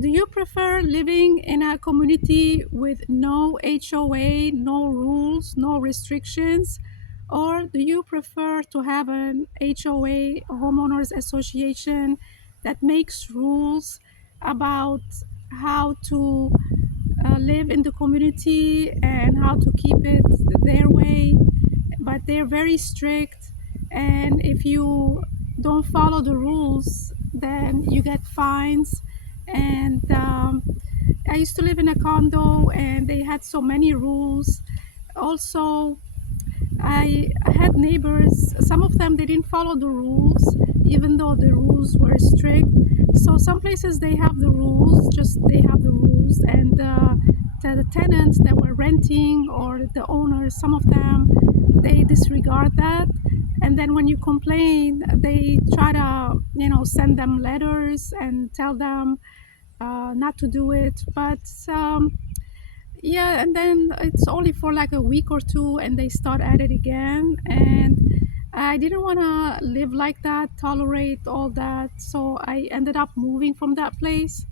Do you prefer living in a community with no HOA, no rules, no restrictions? Or do you prefer to have an HOA, homeowners association, that makes rules about how to live in the community and how to keep it their way, but they're very strict, and if you don't follow the rules then you get fines. And I used to live in a condo and they had so many rules. Also, I had neighbors, some of them they didn't follow the rules even though the rules were strict. So some places they have the rules, just they have the rules, and the tenants that were renting or the owners, some of them they disregard that. And then when you complain, they try to, send them letters and tell them not to do it. But yeah, and then it's only for like a week or two and they start at it again. And I didn't want to live like that, tolerate all that. So I ended up moving from that place.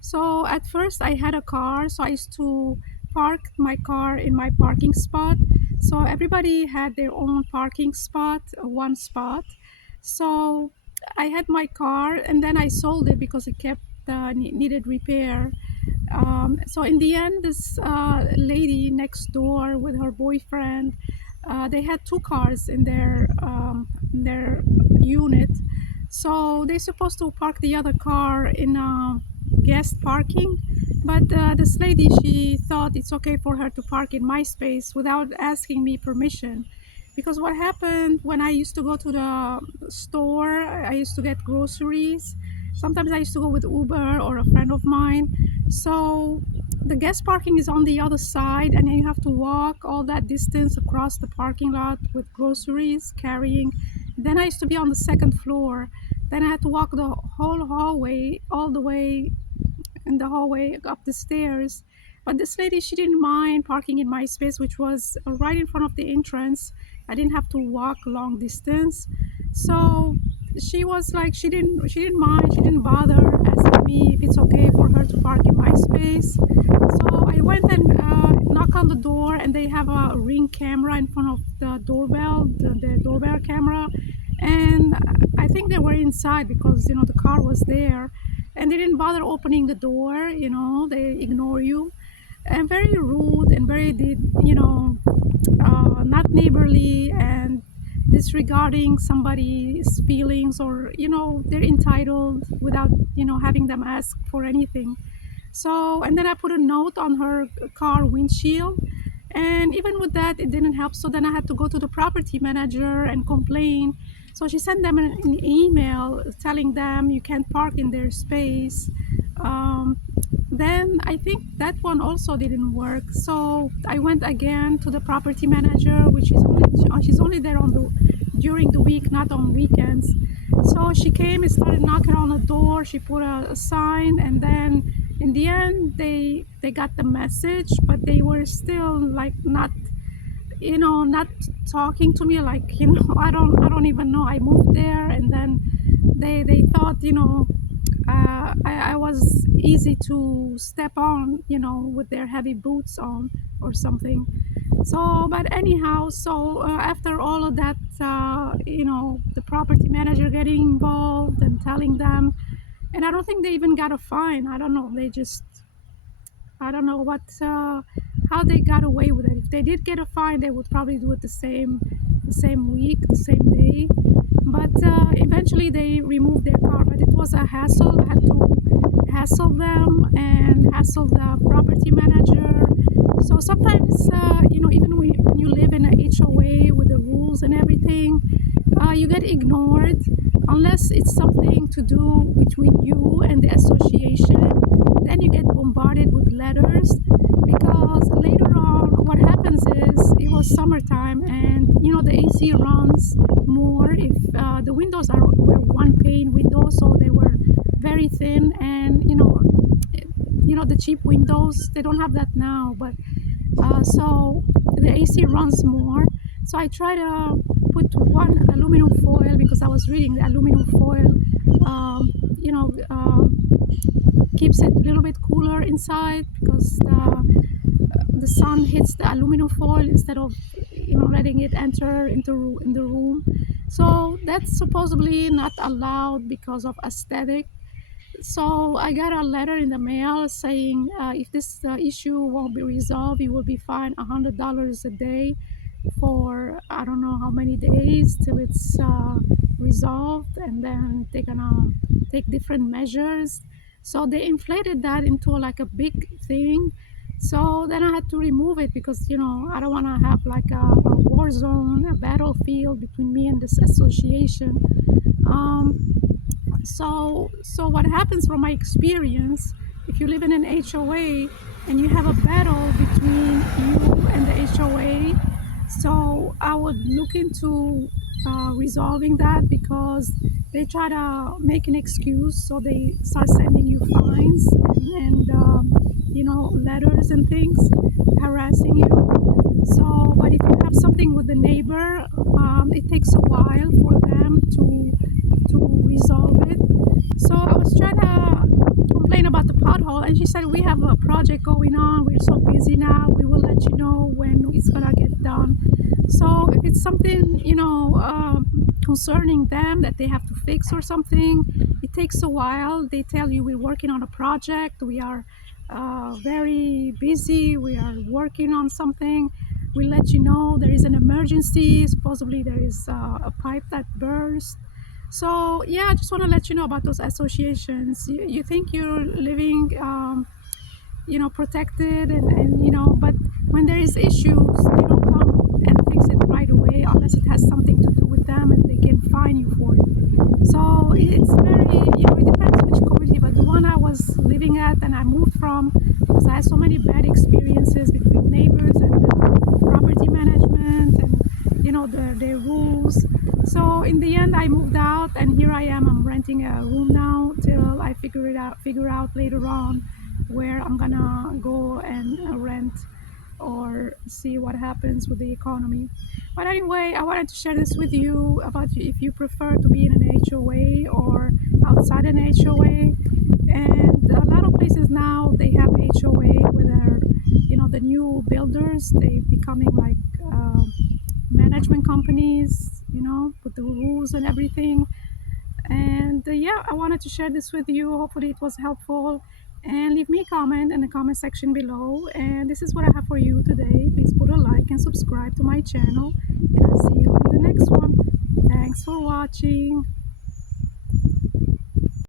So at first I had a car, so I used to park my car in my parking spot. So everybody had their own parking spot, one spot. So I had my car and then I sold it because it kept needed repair. So in the end, this lady next door with her boyfriend, they had two cars in their unit. So they're supposed to park the other car in guest parking, but this lady, she thought it's okay for her to park in my space without asking me permission. Because what happened when I used to go to the store, I used to get groceries. Sometimes I used to go with Uber or a friend of mine. So the guest parking is on the other side, and then you have to walk all that distance across the parking lot with groceries carrying. Then I used to be on the second floor. Then I had to walk the whole hallway, all the way in the hallway up the stairs. But this lady, she didn't mind parking in my space, which was right in front of the entrance. I didn't have to walk long distance. So she was like, she didn't mind, she didn't bother asking me if it's okay for her to park in my space. So I went and knocked on the door, and they have a Ring camera in front of the doorbell, the doorbell camera. And I think they were inside because the car was there, and they didn't bother opening the door. They ignore you, and very rude and very not neighborly and disregarding somebody's feelings, or they're entitled without having them ask for anything. So, and then I put a note on her car windshield, and even with that it didn't help. So then I had to go to the property manager and complain. So she sent them an email telling them you can't park in their space. Then I think that one also didn't work. So I went again to the property manager, which is she's only there during the week, not on weekends. So she came and started knocking on the door. She put a sign, and then in the end they got the message, but they were still like not talking to me, like I don't even know I moved there. And then they thought I was easy to step on, with their heavy boots on or something. So, but anyhow, so after all of that, the property manager getting involved and telling them, and I don't think they even got a fine. I don't know. I don't know how they got away with it. If they did get a fine, they would probably do it the same week, the same day. But eventually they removed their car. But it was a hassle. I had to hassle them and hassle the property manager. So sometimes, even when you live in a HOA with the rules and everything, you get ignored unless it's something to do between you and the association. Then you get bombarded with letters, because later on what happens is it was summertime, and the AC runs more if the windows were one pane windows, so they were very thin. And the cheap windows, they don't have that now, but so the AC runs more. So I try to put one aluminum foil, because I was reading the aluminum foil keeps it a little bit cooler inside because the sun hits the aluminum foil instead of letting it enter into in the room. So that's supposedly not allowed because of aesthetic. So I got a letter in the mail saying if this issue won't be resolved, you will be fined $100 a day for I don't know how many days till it's resolved, and then they're gonna take different measures. So they inflated that into like a big thing. So then I had to remove it because I don't want to have like a war zone, a battlefield between me and this association. So what happens from my experience, if you live in an HOA and you have a battle between you and the HOA, so I would look into resolving that because they try to make an excuse, so they start sending you fines and letters and things harassing you. So, but if you have something with the neighbor, it takes a while for them to resolve it. So I was trying to complain about the pothole, and she said, "We have a project going on. We're so busy now. We will let you know when it's gonna get done." So if it's something concerning them that they have to fix or something, it takes a while. They tell you, "We're working on a project. We are very busy. We are working on something. We let you know there is an emergency. Supposedly there is a pipe that burst." So yeah, I just want to let you know about those associations. You think you're living, protected, and but when there is issues, they don't come and fix it right away unless it has something to do with them, and they can fine you for it. So it's very, it depends which community. But the one I was living at and I moved from, because I had so many bad experiences between neighbors and property management and their rules. So in the end, I moved out, and here I am. I'm renting a room now till I figure out later on where I'm gonna go and rent or see what happens with the economy. But anyway, I wanted to share this with you about if you prefer to be in an HOA or outside an HOA. And a lot of places now they have HOA where they're, the new builders, they becoming like management companies, with the rules and everything. And yeah, I wanted to share this with you. Hopefully, it was helpful. And leave me a comment in the comment section below. And this is what I have for you today. Please put a like and subscribe to my channel. And I'll see you in the next one. Thanks for watching.